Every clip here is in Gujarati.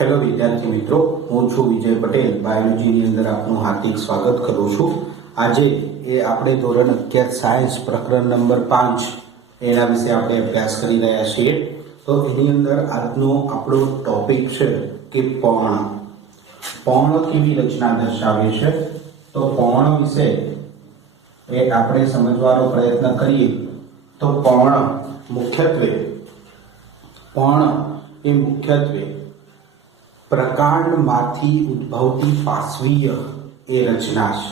હેલો વિદ્યાર્થી મિત્રો, હું છું વિજય પટેલ. બાયોલોજીની અંદર આપનું હાર્દિક સ્વાગત કરું છું. આજે આપણે ધોરણ 11 સાયન્સ પ્રકરણ નંબર 5 એના વિશે આપણે અભ્યાસ કરી રહ્યા છીએ. તો એની અંદર આજનો આપણો ટોપિક છે કે પર્ણ. પર્ણ કેવી રચના દર્શાવે છે, તો પર્ણ વિશે આપણે સમજવાનો પ્રયત્ન કરીએ. તો પર્ણ મુખ્યત્વે પ્રકાંડમાંથી ઉદ્ભવતી પાર્શ્વીય એ રચના છે.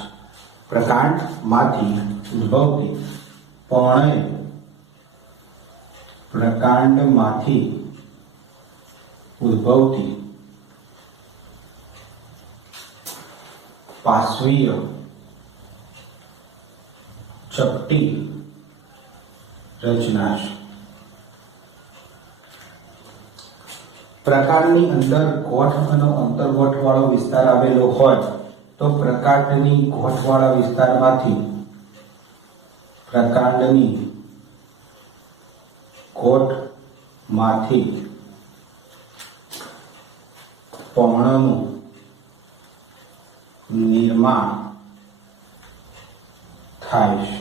પ્રકાંડમાંથી ઉદ્ભવતી પ્રકાંડમાંથી ઉદ્ભવતી પાર્શ્વીય ચપટી રચના છે. પ્રકાંડની અંદર ગોઠ અને અંતર્ગોઠ વાળો વિસ્તાર આવેલો હોય તો પ્રકાંડની ગોઠવાળા વિસ્તારમાંથી પર્ણનું નિર્માણ થાય છે.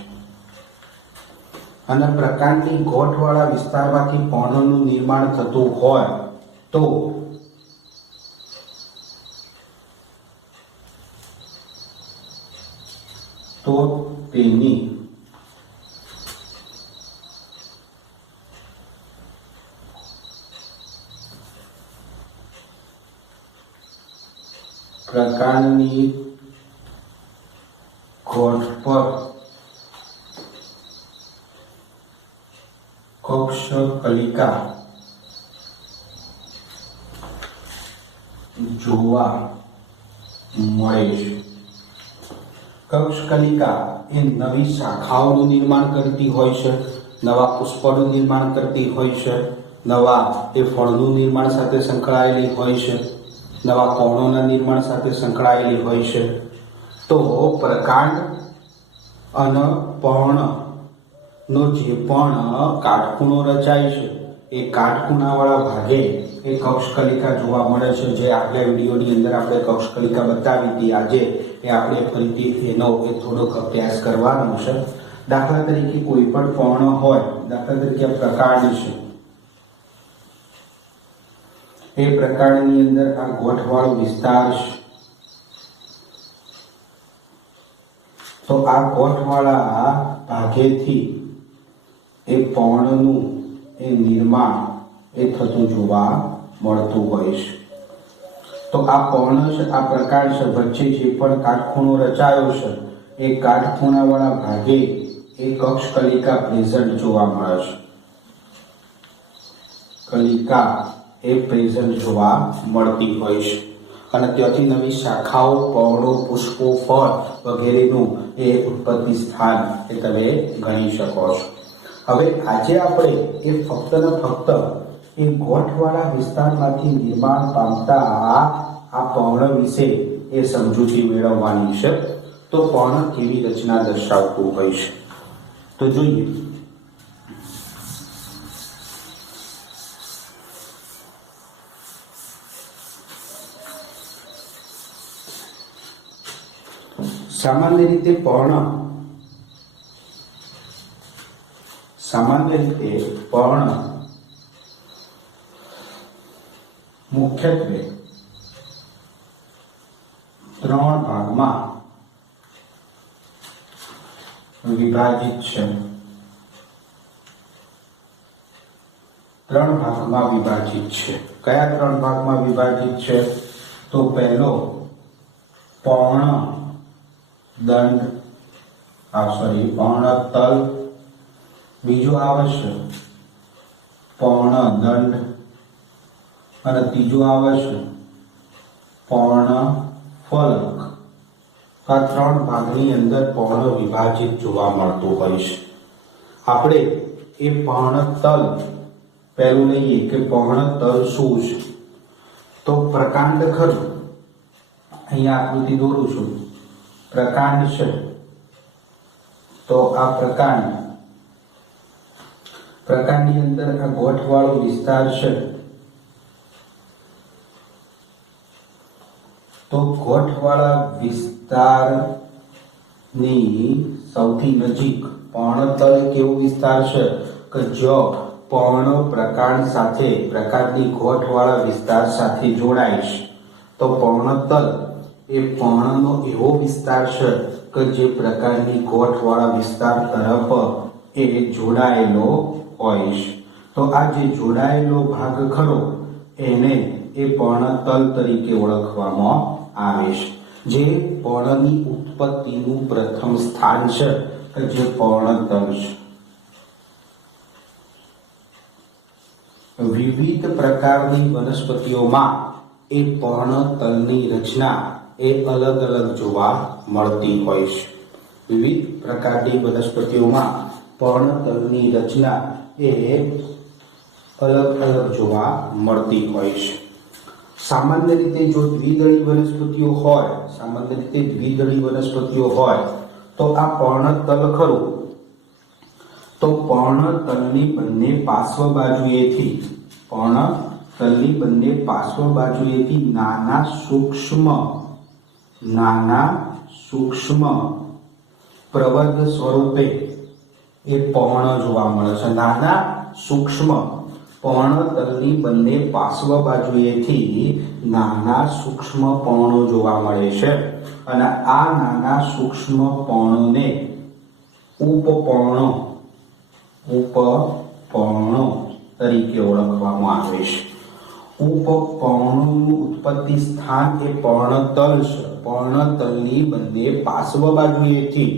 અને પ્રકાંડની ગોઠવાળા વિસ્તારમાંથી પર્ણનું નિર્માણ થતું હોય તો તેની પ્રકાંડની ગોઠ પર કક્ષકલિકા જોવા મળે છે. કક્ષકલિકા એ નવી શાખાઓનું નિર્માણ કરતી હોય છે, નવા પુષ્પોનું નિર્માણ કરતી હોય છે, નવા એ ફળનું નિર્માણ સાથે સંકળાયેલી હોય છે, નવા પર્ણોના નિર્માણ સાથે સંકળાયેલી હોય છે. તો પ્રકાંડ અને પર્ણનો જે પણ કાટખૂણો રચાય છે એ કાટખૂણાવાળા ભાગે એ કક્ષકલિકા જોવા મળે છે. જે આગલા વિડીયોની અંદર આપણે કક્ષકલિકા બતાવી હતી. આજે એ આપણે ફરીથી એનો થોડોક અભ્યાસ કરવાનો છે. દાખલા તરીકે કોઈ પણ પર્ણ હોય, દાખલા તરીકે પ્રકાંડ છે, એ પ્રકાંડની અંદર આ ગોઠવાળો વિસ્તાર છે. તો આ ગોઠવાળા ભાગેથી એ પર્ણનું એ નિર્માણ એ થતું જોવા મળતું હોય છે. તો આ પર્ણ છે, આ પ્રકાંડ છે, વચ્ચે જે પણ કાટખૂણો રચાયો છે એ કાટખૂણાવાળા ભાગે એ કક્ષકલિકા પ્રેઝન્ટ જોવા મળે છે. કલિકા એ પ્રેઝન્ટ જોવા મળતી હોય છે. અને ત્યાંથી નવી શાખાઓ, પર્ણો, પુષ્પો, ફળ વગેરેનું એ ઉત્પત્તિ સ્થાન એ તમે ગણી શકો છો. હવે આજે આપણે એ ફક્ત ને ફક્ત એ ગોઠવાળા વિસ્તારમાંથી નિર્માણ પામતા આ પર્ણ વિશે એ સમજૂતી મેળવવાની છે. તો પર્ણ કેવી રચના દર્શાવતું હોય છે, તો જોઈએ. સામાન્ય રીતે પર્ણ મુખ્યત્વે 3 ભાગમાં વિભાજિત છે. 3 ભાગમાં વિભાજિત છે. કયા 3 ભાગમાં વિભાજિત છે? તો પહેલો પર્ણતલ, બીજો આવે છે પર્ણદંડ અને ત્રીજો આવે છે પર્ણફલક. આ 3 ભાગની અંદર પર્ણ વિભાજિત જોવા મળતું હોય છે. આપણે એ પર્ણતલ પહેલું લઈએ કે પર્ણતલ શું છે. તો પ્રકાંડ ખરું, અહીંયા આકૃતિ દોરું છું. પ્રકાંડ છે તો આ પ્રકાંડની અંદર આ ગોઠવાળો વિસ્તાર છે તો ગોઠવાળા વિસ્તારની સૌથી નજીક પર્ણતલ એક એવો વિસ્તાર છે કે જો પર્ણ પ્રકારની ગોઠવાળા વિસ્તાર સાથે જોડાય છે. તો પર્ણતલ એ પર્ણનો એવો વિસ્તાર છે કે જે પ્રકારની ગોઠવાળા વિસ્તાર તરફ એ જોડાયેલો હોય છે. તો આ જે જોડાયેલો ભાગ ખરો એને એ પર્ણતલ તરીકે ઓળખવામાં આવે છે. જે પર્ણની ઉત્પત્તિનું પ્રથમ સ્થાન છે કે જે પર્ણતલ છે. વિવિધ પ્રકારની વનસ્પતિઓમાં એ પર્ણતલની રચના એ અલગ અલગ જોવા મળતી હોય છે. વિવિધ પ્રકારની વનસ્પતિઓમાં પર્ણતલની રચના એ અલગ અલગ જોવા મળતી હોય છે. સામાન્ય રીતે જો દ્વિદળી વનસ્પતિઓ હોય તો આ પર્ણતલ ખરું તો પર્ણતલની બંને પાર્શ્વ બાજુએથી નાના સૂક્ષ્મ પ્રવર્ગ સ્વરૂપે એ પર્ણ જોવા મળે છે. નાના સૂક્ષ્મ પર્ણતલની બંને પાર્શ્વ બાજુએથી નાના સૂક્ષ્મ પર્ણો જોવા મળે છે અને આ નાના સૂક્ષ્મ પર્ણોને ઉપપર્ણો તરીકે ઓળખવામાં આવે છે. ઉપપર્ણોનું ઉત્પત્તિ સ્થાન એ પર્ણતલ છે. પર્ણતલની બંને પાર્શ્વ બાજુએથી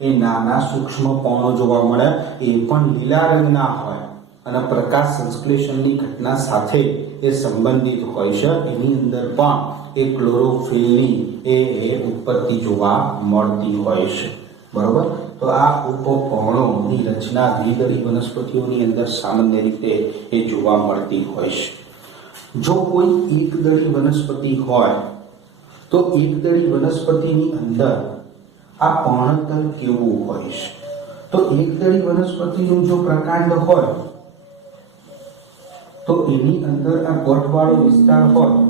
એ નાના સૂક્ષ્મ પર્ણો જોવા મળે, એ પણ લીલા રંગના હોય અને પ્રકાશ સંશ્લેષણની ઘટના સાથે એ સંબંધિત હોય છે. એની અંદર પણ એ ક્લોરોફિલની એ ઉત્પત્તિ જોવા મળતી હોય છે. બરોબર. તો આ ઉપપર્ણોની રચના દ્વિદળી વનસ્પતિઓની અંદર સામાન્ય રીતે એ જોવા મળતી હોય છે. જો કોઈ એકદળી વનસ્પતિ હોય તો એકદળી વનસ્પતિની અંદર આ પર્ણતલ કેવું હોય છે? તો એકદળી વનસ્પતિનું જો પ્રકાંડ હોય તો એની અંદર આ ગોઠવાળો વિસ્તાર હોય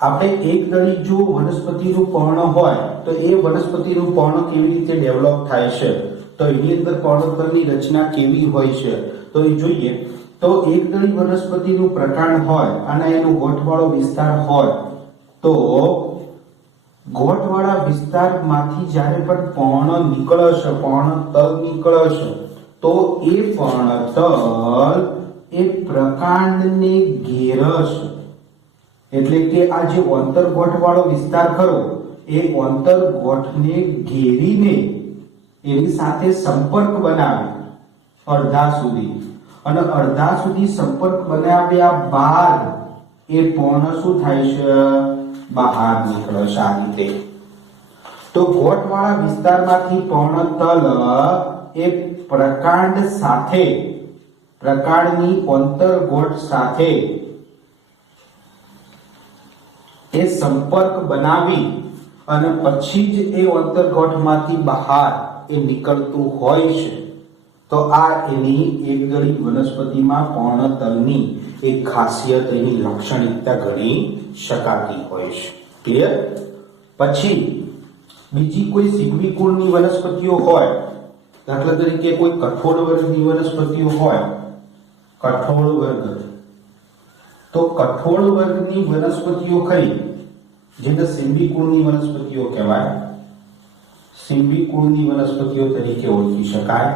આપણે એકદળી જો વનસ્પતિનું પર્ણ હોય તો એ વનસ્પતિનું પર્ણ કેવી રીતે ડેવલપ થાય છે, તો એની અંદર પર્ણતલની રચના કેવી હોય છે તો એ જોઈએ. તો એકદળી વનસ્પતિનું પ્રકાંડ હોય અને એનો ગોઠવાળો વિસ્તાર હોય તો ગોઠવાળા વિસ્તારમાંથી જ્યારે પણ પર્ણ નીકળે છે, પર્ણતલ નીકળે છે, તો એ પર્ણતલ એ પ્રકાંડને ઘેરે છે. એટલે કે આ જે અંતર્ગોઠ વાળો વિસ્તાર ખરો એ અંતર્ગોઠને ઘેરીને એની સાથે સંપર્ક બનાવે અડધા સુધી સંપર્ક બનાવ્યા બાદ એ પર્ણ શું થાય છે, બહાર નીકળે છે આ રીતે. તો ગોઠવાળા વિસ્તારમાંથી પર્ણતલ એ પ્રકાંડની અંતર્ગોઠ સાથે એ સંપર્ક બનાવી અને પછી જ એ અંતર્ગોઠમાંથી બહાર એ નીકળતું હોય છે. તો આ એની એકદળી વનસ્પતિમાં પર્ણતલની એક ખાસિયત, એની લાક્ષણિકતા ગણી શકાતી હોય છે. ક્લિયર? પછી બીજી કોઈ શીગવી કુળની વનસ્પતિઓ હોય, દાખલા તરીકે કોઈ કઠોળ વર્ગની વનસ્પતિઓ હોય, તો કઠોળ વર્ગની વનસ્પતિઓ ખરી જેને સિંબી કુળની વનસ્પતિઓ કહેવાય, સિંબી કુળની વનસ્પતિઓ તરીકે ઓળખી શકાય.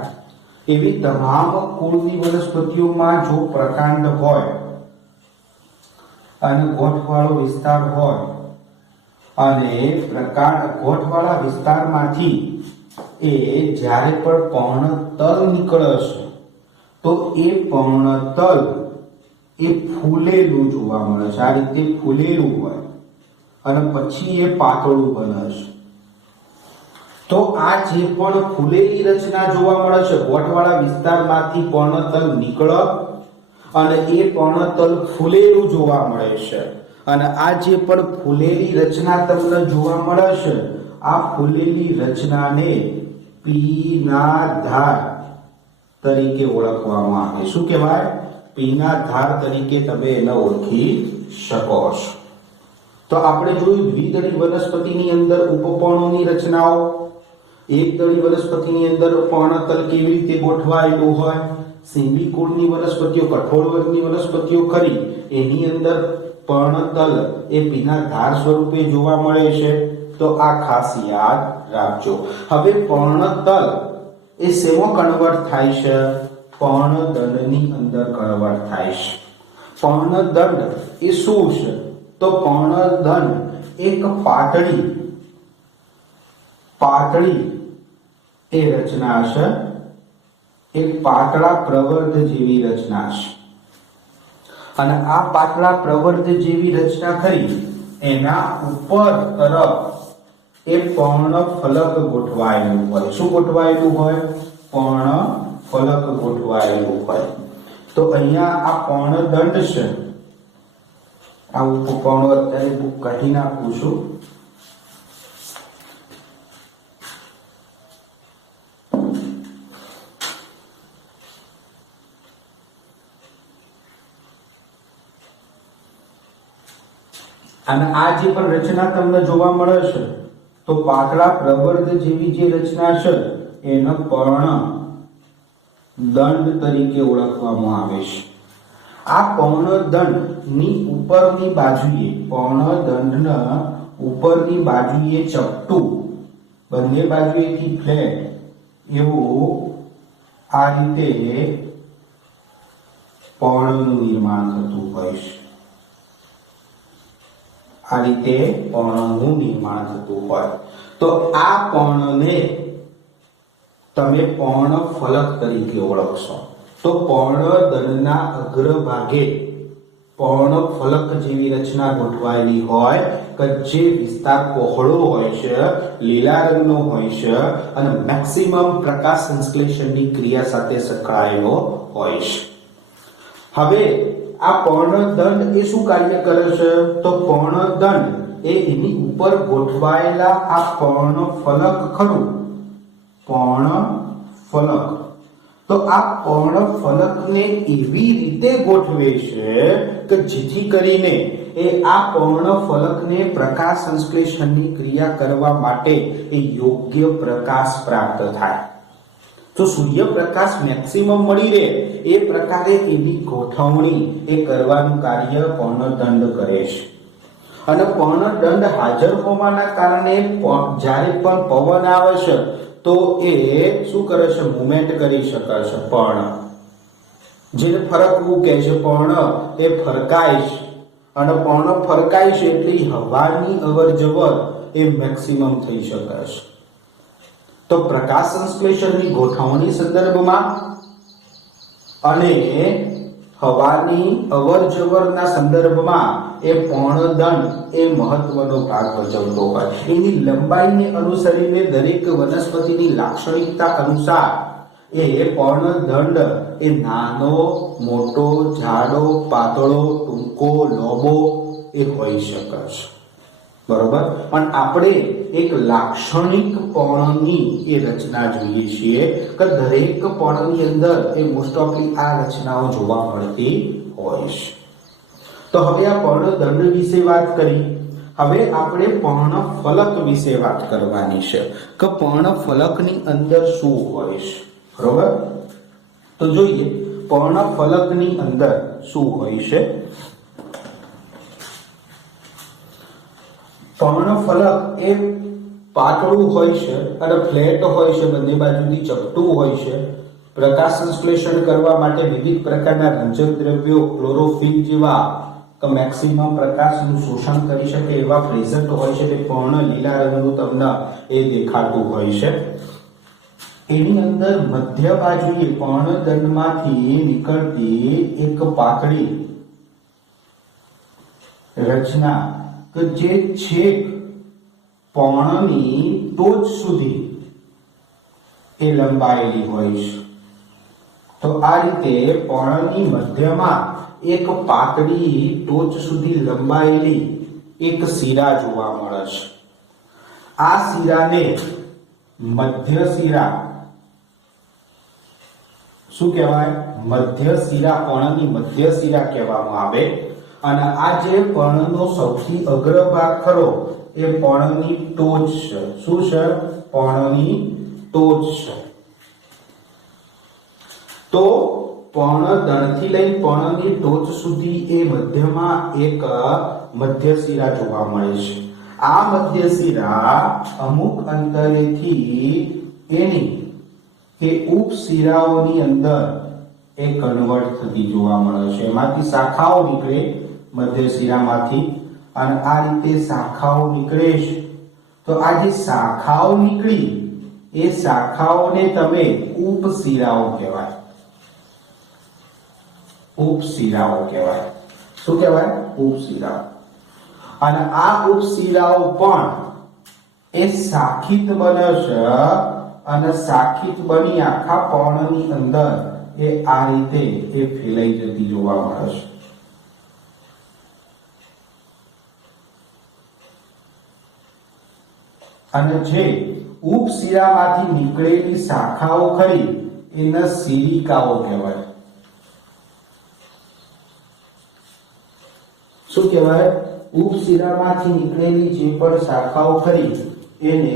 એવી તમામ કુળની વનસ્પતિઓમાં જો પ્રકાંડ હોય અને ગોઠવાળો વિસ્તાર હોય અને ગોઠવાળા વિસ્તારમાંથી એ જ્યારે પણ પર્ણતલ નીકળે છે તો એ પર્ણતલ એ ફૂલેલું જોવા મળે છે. આ રીતે ફૂલેલું હોય અને પછી એ પાતળું બને છે. તો આ જે પણ ફૂલેલી રચના જોવા મળે છે, ગોઠવાળા વિસ્તારમાંથી પર્ણતલ નીકળે અને એ પર્ણતલ ફૂલેલું જોવા મળે છે અને આ જે પણ ફૂલેલી રચના તમને જોવા મળે છે, આ ફૂલેલી રચનાને પીનાધાર તરીકે ઓળખવામાં આવે. શું કહેવાય? પીનાધાર તરીકે તમે એને ઓળખી શકો છો. તો આપણે જોયું દ્વિદળી વનસ્પતિની અંદર ઉપપર્ણોની રચનાઓ. એકદળી વનસ્પતિની અંદર પર્ણતલ કેવી રીતે ગોઠવાયેલું હોય. સિંબી કુળની વનસ્પતિઓ, કઠોળ વર્ગની વનસ્પતિઓ ખરી, એની અંદર પર્ણતલ એ પીનાધાર સ્વરૂપે જોવા મળે છે. તો આ ખાસ યાદ રાખજો. હવે પર્ણતલ એ શેમાં કન્વર્ટ થાય છે? પર્ણદંડની અંદર કન્વર્ટ થાય છે. પર્ણદંડ એ શું છે? તો પર્ણદંડ એક પાતળી એ રચના છે, એક પાતળા પ્રવર્ધ જેવી રચના છે. અને આ પાતળા પ્રવર્ધ જેવી રચના ખરી, એના ઉપર તરફ એ પર્ણફલક ગોઠવાયેલું હોય. શું ગોઠવાયેલું હોય? પર્ણફલક ગોઠવાયેલું હોય. તો અહીંયા આ પર્ણદંડ છે, આ ઉપપર્ણો અત્યારે હું કાઢી નાખું છું. અને આ જે પણ રચના તમને જોવા મળે છે, તો પાતળા પ્રવર્ધ જેવી જે રચના છે એને પર્ણદંડ તરીકે ઓળખવામાં આવે છે. આ પર્ણદંડની ઉપરની બાજુએ, પર્ણદંડના ઉપરની બાજુએ ચપટું, બંને બાજુએથી ફ્લેટ એવું આ રીતે પર્ણનું નિર્માણ થતું હોય છે. આ રીતે પર્ણનું નિર્માણ થતું હોય. તો આ પર્ણને તમે પર્ણફલક તરીકે ઓળખશો. તો પર્ણદંડના અગ્રભાગે પર્ણફલક જેવી રચના ગોઠવાયેલી હોય કે જે વિસ્તાર પહોળો હોય છે, લીલા રંગનો હોય છે અને મેક્સિમમ પ્રકાશ સંશ્લેષણની ક્રિયા સાથે સંકળાયેલો હોય છે. હવે આ પર્ણદંડ એ શું કાર્ય કરે છે? તો પર્ણદંડ એ એની ઉપર ગોઠવાયેલા આ પર્ણફલક ખરું, પર્ણફલક. તો આ પર્ણફલકને એવી રીતે ગોઠવે છે કે જેથી કરીને એ આ પર્ણફલકને પ્રકાશ સંશ્લેષણની ક્રિયા કરવા માટે એ યોગ્ય પ્રકાશ પ્રાપ્ત થાય. તો સૂર્યપ્રકાશ મેક્સિમમ મળી રહે એ પ્રકારે એની ગોઠવણી એ કરવાનું કાર્ય પર્ણદંડ કરે છે. અને પર્ણદંડ હાજર હોવાના કારણે જ્યારે પણ પવન આવે છે તો એ શું કરે છે? મુવમેન્ટ કરી શકે છે. પર્ણ જેને ફરકવું કહે છે, પર્ણ એ ફરકાય છે. અને પર્ણ ફરકાય છે એટલે હવાની અવર જવર એ મેક્સિમમ થઈ શકે છે. તો પ્રકાશ સંશ્લેષણની ગોઠવણી સંદર્ભમાં અને હવાની અવર જવરના સંદર્ભમાં એ પર્ણદંડ એ મહત્વનો ભાગ ભજવતો હોય. એની લંબાઈને અનુસરીને દરેક વનસ્પતિની લાક્ષણિકતા અનુસાર એ પર્ણદંડ એ નાનો, મોટો, જાડો, પાતળો, ટૂંકો, લોબો એ હોઈ શકે છે. બરોબર. પણ આપણે એક લાક્ષણિક પર્ણની એ રચના જોઈએ છીએ કે દરેક પર્ણની અંદર એ મોસ્ટ ઓફલી આ રચનાઓ જોવા મળતી હોય છે. તો હવે આ પર્ણદંડ વિશે વાત કરી. હવે આપણે પર્ણફલક વિશે વાત કરવાની છે કે પર્ણફલકની અંદર શું હોય છે. બરોબર. તો જોઈએ પર્ણફલકની અંદર શું હોય છે. પર્ણફલક એ પાતળું હોય છે અને ફ્લેટ હોય છે, બંને બાજુથી ચપટું હોય છે. પ્રકાશ સંશ્લેષણ કરવા માટે વિવિધ પ્રકારના રંજક દ્રવ્યો, ક્લોરોફિલ જેવા કે મેક્સિમમ પ્રકાશનું શોષણ કરી શકે એવા પ્રેઝન્ટ હોય છે. તે પર્ણ લીલા રંગનું તમને એ દેખાતું હોય છે. એની અંદર મધ્ય બાજુએ પર્ણદંડમાંથી નીકળતી એક પાતળી રચના કે જે છેક પર્ણની ટોચ સુધી એ લંબાયેલી હોય છે. તો આ રીતે પર્ણની મધ્યમાં એક પાતળી ટોચ સુધી લંબાયેલી એક શિરા જોવા મળે છે. આ શિરાને મધ્ય શિરા શું કહેવાય? મધ્ય શિરા, પર્ણની મધ્ય શિરા કહેવામાં આવે. અને આ જે પર્ણનો સૌથી અગ્રભાગ ખરો એ પર્ણની ટોચ છે. શું છે? પર્ણની ટોચ છે. તો પર્ણદળથી લઈ પર્ણની ટોચ સુધી એ મધ્યમાં એક મધ્ય શિરા જોવા મળે છે. આ મધ્ય શિરા અમુક અંતરેથી એની એ ઉપશિરાઓની અંદર એ કન્વર્ટ થતી જોવા મળે છે. એમાંથી શાખાઓ નીકળે મધ્ય શિરામાંથી, અને આ રીતે શાખાઓ નીકળે છે. તો આ જે શાખાઓ નીકળી એ શાખાઓને તમે ઉપશિરાઓ કહેવાય. ઉપશિરાઓ કહેવાય. શું કહેવાય? ઉપશિરાઓ. અને આ ઉપશિરાઓ પણ એ શાખિત બને છે, અને શાખિત બની આખા પર્ણની અંદર એ આ રીતે એ ફેલાઈ જતી જોવા મળે છે. અને જે ઉપશિરામાંથી નીકળેલી શાખાઓ ખરી એને શિરિકાઓ કહેવાય. શું કહેવાય? ઉપશિરામાંથી નીકળેલી જે પણ શાખાઓ ખરી એને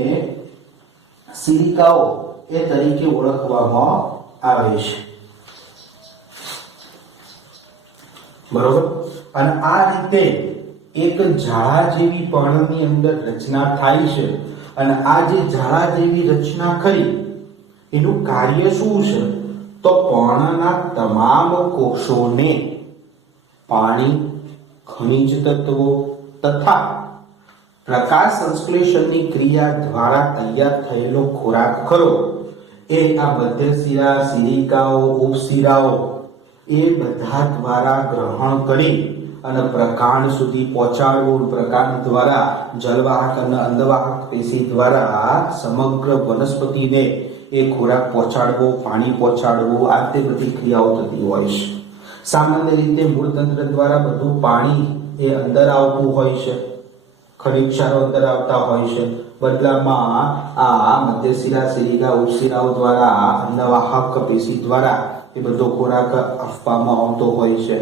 શિરિકાઓ એ તરીકે ઓળખવામાં આવે છે. બરોબર? અને આ રીતે એક ઝાડા જેવી પર્ણની અંદર રચના થાય છે. અને આ જે ઝાડા જેવી રચના ખરી એનું કાર્ય શું છે? તો પર્ણના તમામ કોષોને પાણી, ખનિજ તત્વો તથા પ્રકાશ સંશ્લેષણની ક્રિયા દ્વારા તૈયાર થયેલો ખોરાક ખરો એ આ મધ્ય શિરા, શિરિકાઓ, ઉપશિરાઓ એ બધા દ્વારા ગ્રહણ કરી અને પ્રકાંડ સુધી પહોંચાડવું. પ્રકાંડ દ્વારા જલવાહક અને અંદવાહક પેશી દ્વારા સમગ્ર વનસ્પતિને એ ખોરાક પહોંચાડવો, પાણી પહોંચાડવું, આ તે બધી ક્રિયાઓ થતી હોય છે. સામાન્ય રીતે મૂળતંત્ર દ્વારા બધું પાણી એ અંદર આવતું હોય છે, ખનિજ ક્ષારો અંદર આવતા હોય છે. બદલામાં આ મધ્ય શિરા, શિરિકા, ઉપશિરાઓ દ્વારા અંદવાહક પેશી દ્વારા એ બધો ખોરાક આપવામાં આવતો હોય છે.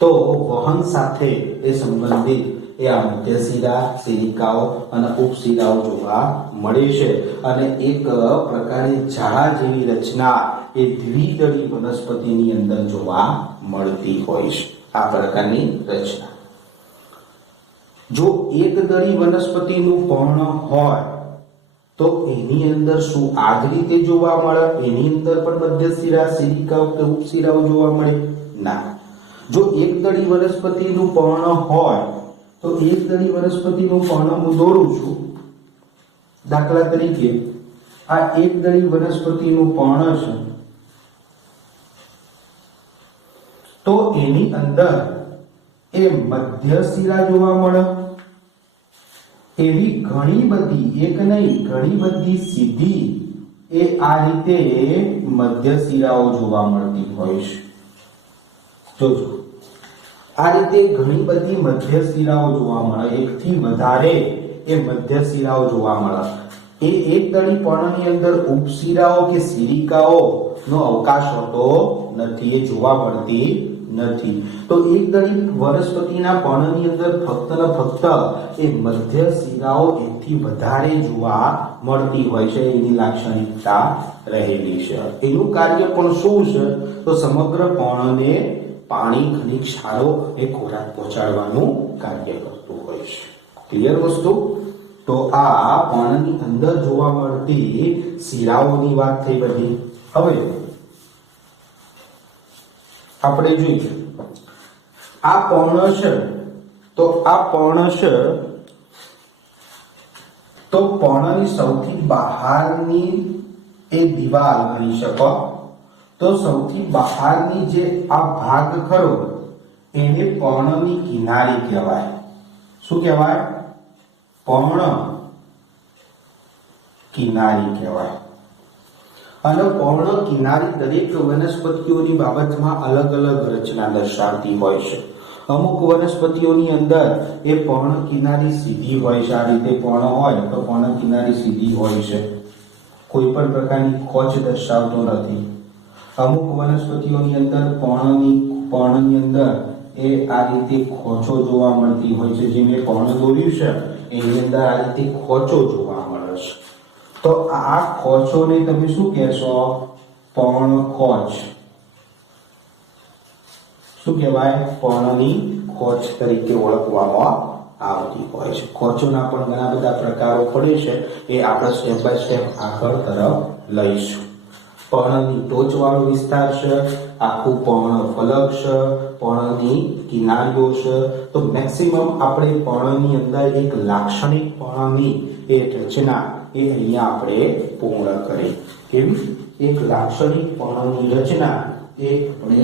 તો વહન સાથે એ સંબંધિત એ આ મધ્ય શિરા, શિરિકાઓ અને ઉપશિરાઓ જોવા મળે છે. અને એક પ્રકારે ઝાડા જેવી રચના એ દ્વિદળી વનસ્પતિની અંદર જોવા મળતી હોય છે. આ પ્રકારની રચના. જો એક દળી વનસ્પતિનું પર્ણ હોય તો એની અંદર શું આ જ રીતે જોવા મળે? એની અંદર પણ મધ્ય શિરા, શિરિકાઓ કે ઉપશિરાઓ જોવા મળે? ના. જો એક દળી વનસ્પતિનું પર્ણ હોય તો એક દળી વનસ્પતિનું પર્ણ હું દોરું છું. દાખલા તરીકે આ એક દળી વનસ્પતિનું પર્ણ છે, તો એની અંદર એ મધ્ય શિરા જોવા મળે. એવી ઘણી બધી, એક નહીં ઘણી બધી સીધી એ આ રીતે મધ્ય શિરાઓ જોવા મળતી હોય છે. જોજો, આ રીતે ઘણી બધી મધ્ય શિરાઓ જોવા મળે. એકથી વધારે એ મધ્ય શિરાઓ જોવા મળે. એ એક દળી પર્ણની અંદર ઉપશિરાઓ કે શિરિકાઓ નો અવકાશ હોતો નથી, એ જોવા મળતી નથી. તો એક દળી વનસ્પતિના પર્ણની અંદર ફક્ત ને ફક્ત એ મધ્ય શિરાઓ એકથી વધારે જોવા મળતી હોય છે. એની લાક્ષણિકતા રહેલી છે. એનું કાર્ય પણ શું છે? તો સમગ્ર પર્ણને પાણી, ખનિજ ક્ષારો એ ખોરાક પહોંચાડવાનું કાર્ય કરતું હોય છે. ક્લિયર વસ્તુ? તો આ પર્ણની અંદર જોવા મળતી શિરાઓની વાત થઈ બધી. હવે આપણે જોઈએ આ પર્ણ છે, તો આ પર્ણ છે તો પર્ણની સૌથી બહારની એ દિવાલ ગણી શકો. તો સૌથી બહારની જે આ ભાગ ખરો એને પર્ણની કિનારી કહેવાય. શું કહેવાય? પર્ણ કિનારી કહેવાય. અને પર્ણ કિનારી દરેક વનસ્પતિઓની બાબતમાં અલગ અલગ રચના દર્શાવતી હોય છે. અમુક વનસ્પતિઓની અંદર એ પર્ણ કિનારી સીધી હોય છે. આ રીતે પર્ણ હોય તો પર્ણ કિનારી સીધી હોય છે, કોઈ પણ પ્રકારની ખોચ દર્શાવતો નથી. અમુક વનસ્પતિઓની અંદર પર્ણની અંદર એ આ રીતે ખોચો જોવા મળતી હોય છે. જે મેં પર્ણ દોર્યું છે એની અંદર આ રીતે ખોચો જોવા મળે છે. તો આ ખોચોને તમે શું કહેશો? પર્ણખોચ. શું કહેવાય? પર્ણની ખોચ તરીકે ઓળખવામાં આવતી હોય છે. ખોચોના પણ ઘણા બધા પ્રકારો પડે છે, એ આપણે સ્ટેપ બાય સ્ટેપ આગળ તરફ લઈશું. પર્ણની ટોચવાળો વિસ્તાર છે, આખું પર્ણ ફલક છે, પર્ણની કિનારીઓ છે. તો મેક્સિમમ આપણે પર્ણની અંદર એક લાક્ષણિક પર્ણની એ રચના એ અહીંયા આપણે પૂર્ણ કરી. કેવી? એક લાક્ષણિક પર્ણની રચના એ આપણે